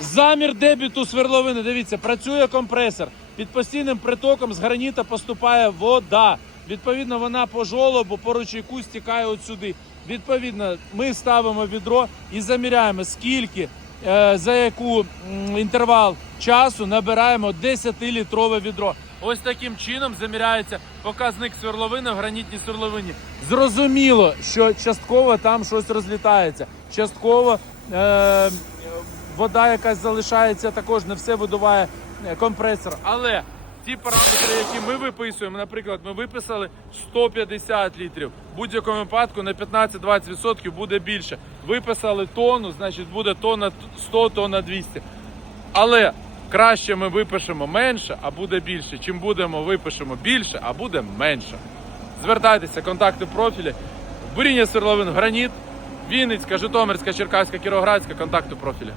Замір дебюту свердловини. Дивіться, працює компресор. Під постійним притоком з граніта поступає вода. Відповідно, вона по жолобу, по ручейку стікає от сюди. Відповідно, ми ставимо відро і заміряємо, скільки е, за яку інтервал часу набираємо 10-літрове відро. Ось таким чином заміряється показник сверловини в гранітній сверловині. Зрозуміло, що частково там щось розлітається, частково е, вода якась залишається, також не все видуває е, компресор. Але ті параметри, які ми виписуємо, наприклад, ми виписали 150 літрів. В будь-якому випадку на 15-20% буде більше. Виписали тонну, значить буде тонна 100, тонна 200. Але краще ми випишемо менше, а буде більше. Чим будемо випишемо більше, а буде менше. Звертайтеся, контакти профілі. Буріння свердловин граніт, Вінницька, Житомирська, Черкаська, Кіровоградська, контакти профілі.